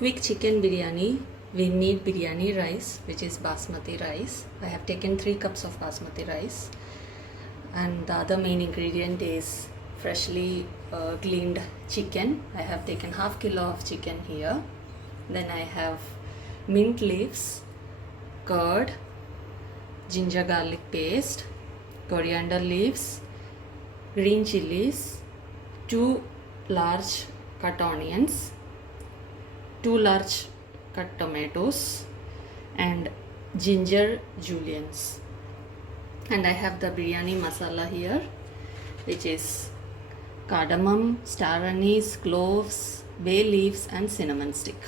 quick chicken biryani, we need biryani rice, which is basmati rice. I have taken 3 cups of basmati rice, and the other main ingredient is freshly cleaned chicken. I have taken half kilo of chicken here. Then I have mint leaves, curd, ginger garlic paste, coriander leaves, green chilies, 2 large cut onions, 2 large cut tomatoes, and ginger juliennes. And I have the biryani masala here, which is cardamom, star anise, cloves, bay leaves, and cinnamon stick.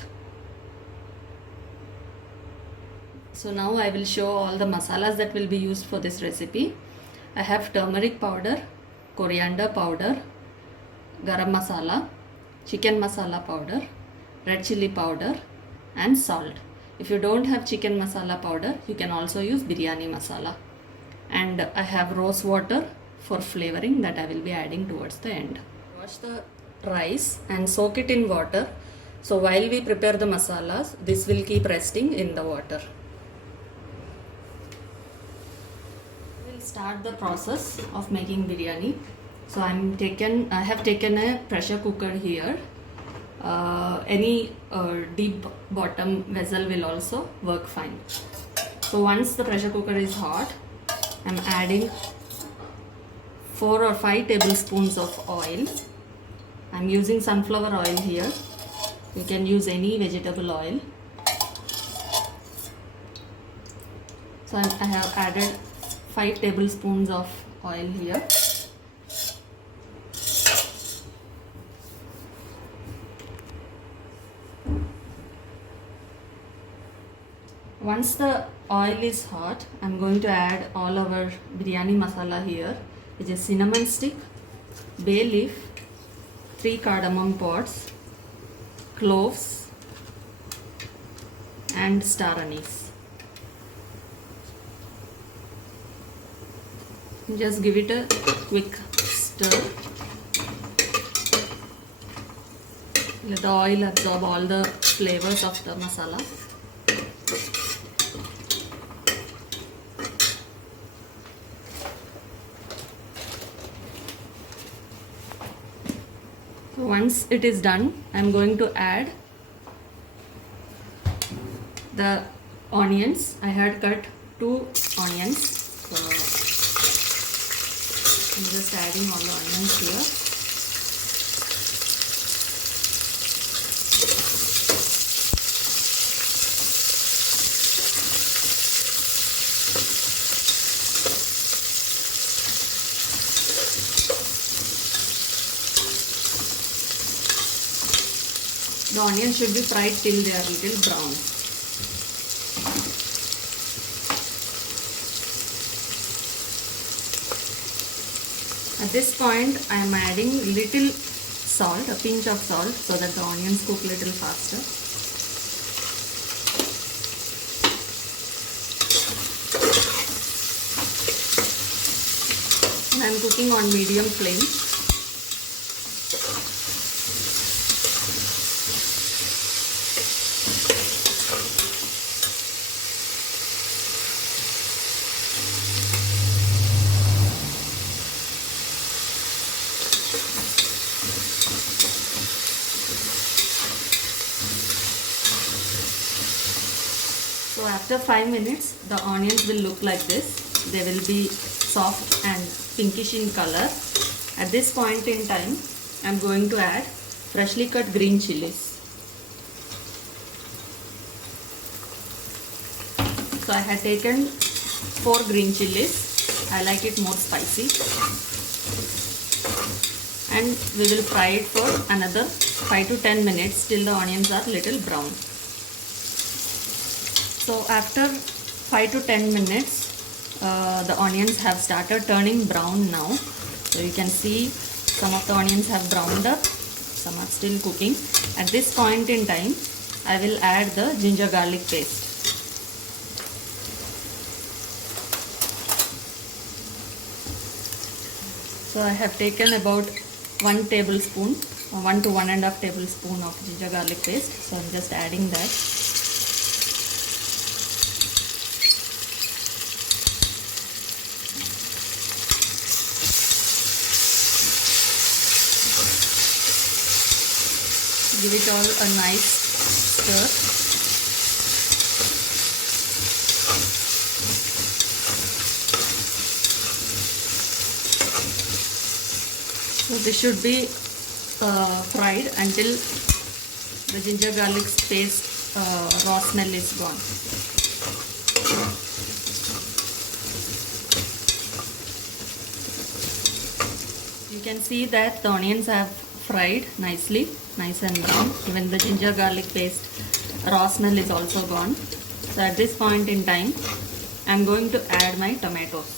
So now I will show all the masalas that will be used for this recipe. I have turmeric powder, coriander powder, garam masala, chicken masala powder, red chili powder, and salt. If you don't have chicken masala powder, you can also use biryani masala. And I have rose water for flavoring that I will be adding towards the end. Wash the rice and soak it in water. So while we prepare the masalas, this will keep resting in the water. We'll start the process of making biryani. So I have taken a pressure cooker here. Any deep bottom vessel will also work fine. So once the pressure cooker is hot, I'm adding 4 or 5 tablespoons of oil. I'm using sunflower oil here. You can use any vegetable oil. So I have added 5 tablespoons of oil here. Once the oil is hot, I'm going to add all our biryani masala here, which is cinnamon stick, bay leaf, 3 cardamom pods, cloves, and star anise. Just give it a quick stir. Let the oil absorb all the flavors of the masala. Once it is done, I am going to add the onions. I had cut 2 onions. So I'm just adding all the onions here. The onions should be fried till they are little brown. At this point, I am adding little salt, a pinch of salt, so that the onions cook little faster. And I am cooking on medium flame. So after 5 minutes, the onions will look like this. They will be soft and pinkish in color. At this point in time, I am going to add freshly cut green chilies. So I had taken 4 green chilies. I like it more spicy. And we will fry it for another 5 to 10 minutes till the onions are little brown. So after 5 to 10 minutes, the onions have started turning brown now. So you can see some of the onions have browned up, some are still cooking. At this point in time, I will add the ginger garlic paste. So I have taken about 1 tablespoon 1 to 1.5 tablespoon of ginger garlic paste. So I'm just adding that. Give it all a nice stir. So this should be fried until the ginger garlic paste raw smell is gone. You can see that the onions have fried nicely, nice and brown. Even the ginger garlic paste raw smell is also gone. So at this point in time, I am going to add my tomatoes.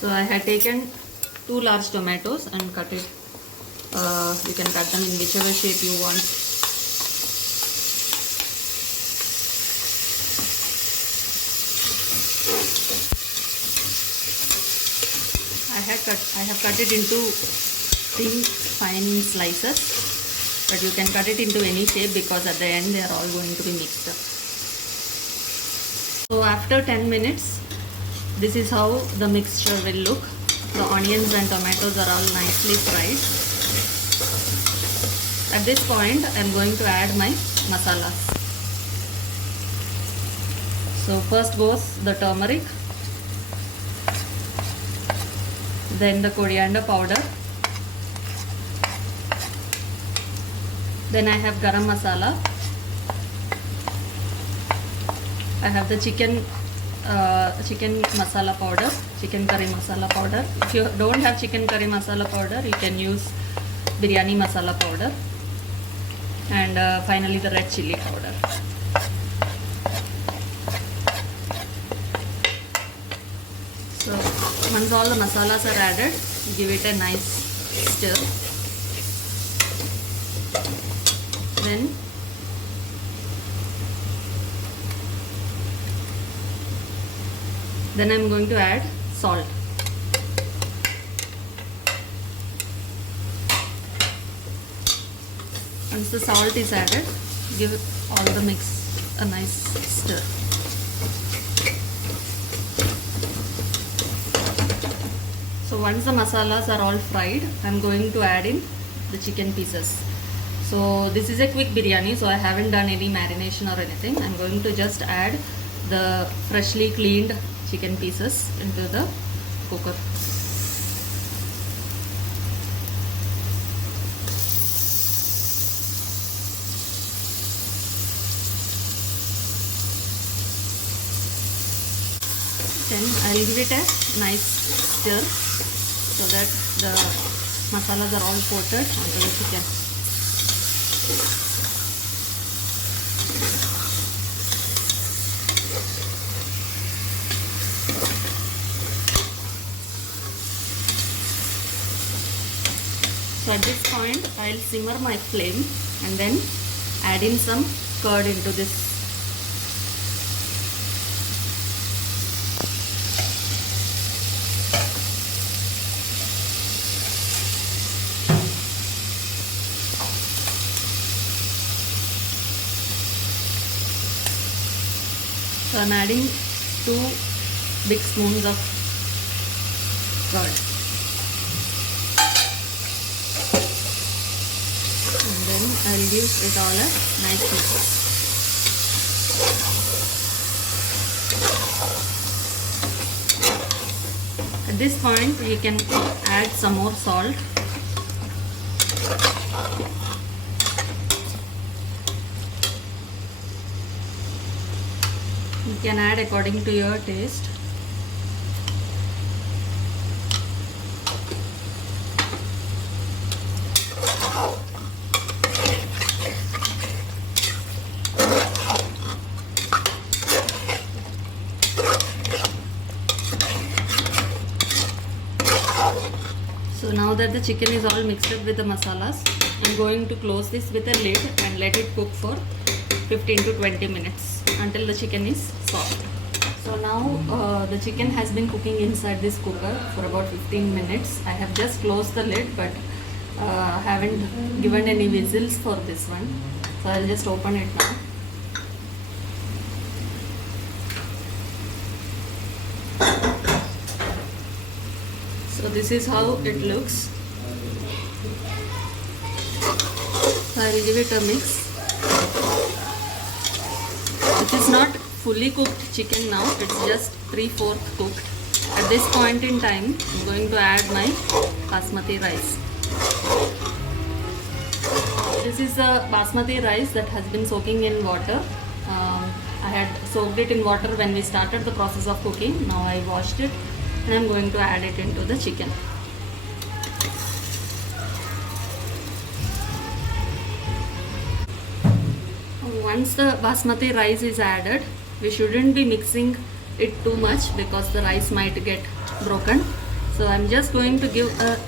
So I had taken 2 large tomatoes and cut it. You can cut them in whichever shape you want. I have cut it into thin fine slices, but you can cut it into any shape because at the end they are all going to be mixed up. So after 10 minutes, this is how the mixture will look. The onions and tomatoes are all nicely fried. At this point, I am going to add my masalas. So first goes the turmeric, then the coriander powder, then I have garam masala, I have the chicken masala powder, chicken curry masala powder. If you don't have chicken curry masala powder, you can use biryani masala powder, and finally the red chili powder. So once all the masalas are added, give it a nice stir. Then I'm going to add salt. Once the salt is added, give all the mix a nice stir. So once the masalas are all fried, I'm going to add in the chicken pieces. So this is a quick biryani, so I haven't done any marination or anything. I'm going to just add the freshly cleaned chicken pieces into the cooker. Then I'll give it a nice stir so that the masalas are all coated onto the chicken. So at this point, I'll simmer my flame and then add in some curd into this. So I'm adding 2 big spoons of curd. And then I'll give it all a nice mix. At this point, you can add some more salt. You can add according to your taste. So now that the chicken is all mixed up with the masalas, I'm going to close this with a lid and let it cook for 15 to 20 minutes until the chicken is soft. So now the chicken has been cooking inside this cooker for about 15 minutes. I have just closed the lid, but Haven't given any whistles for this one, so I'll just open it now. So this is how it looks. So I will give it a mix. It is not fully cooked chicken now, it's just 3/4 cooked. At this point in time, I'm going to add my basmati rice. This is the basmati rice that has been soaking in water. I had soaked it in water when we started the process of cooking. Now I washed it and I'm going to add it into the chicken. Once the basmati rice is added, we shouldn't be mixing it too much because the rice might get broken. So I'm just going to give a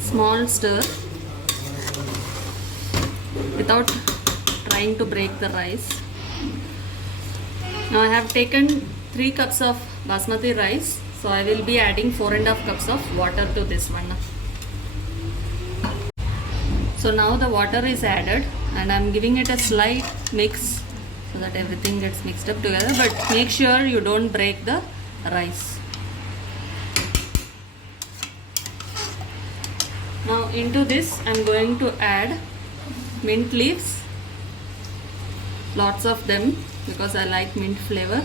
small stir without trying to break the rice. Now I have taken 3 cups of basmati rice, so I will be adding 4.5 cups of water to this one. So now the water is added and I'm giving it a slight mix so that everything gets mixed up together, but make sure you don't break the rice. Now into this I'm going to add mint leaves, lots of them because I like mint flavor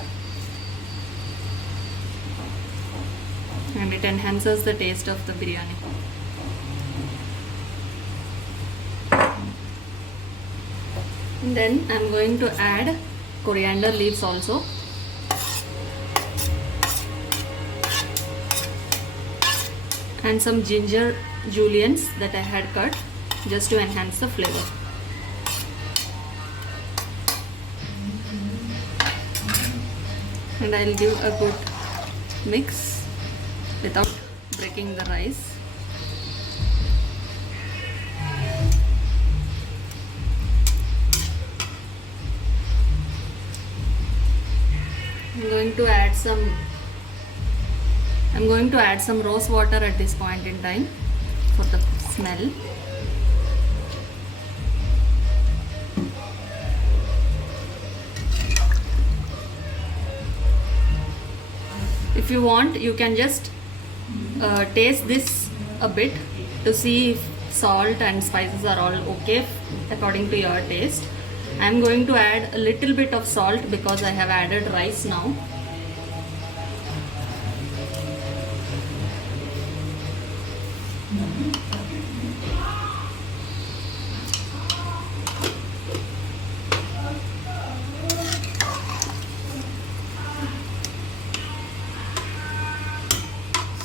and it enhances the taste of the biryani. And then I'm going to add coriander leaves also. And some ginger juliennes that I had cut just to enhance the flavor. And I'll give a good mix without breaking the rice. I'm going to add some rose water at this point in time for the smell. If you want, you can just taste this a bit to see if salt and spices are all okay according to your taste. I am going to add a little bit of salt because I have added rice now.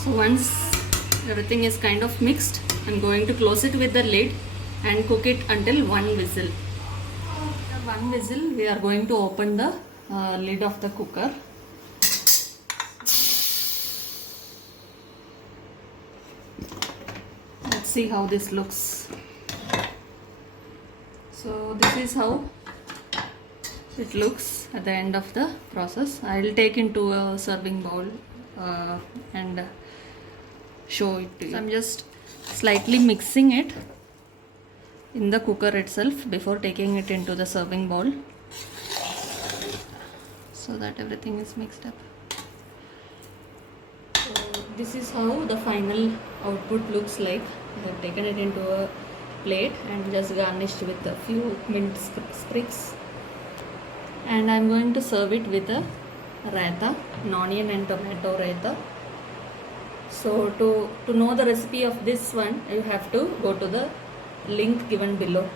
So once everything is kind of mixed, I am going to close it with the lid and cook it until 1 whistle. After 1 whistle, we are going to open the lid of the cooker. Let's see how this looks. So this is how it looks at the end of the process. I will take into a serving bowl and show it to you. So I'm just slightly mixing it in the cooker itself before taking it into the serving bowl so that everything is mixed up. So this is how the final output looks like. I have taken it into a plate and just garnished with a few mint sprigs, and I'm going to serve it with a raita, an onion and tomato raita. So to know the recipe of this one, you have to go to the link given below.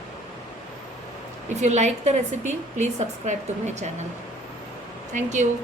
If you like the recipe, please subscribe to my channel. Thank you.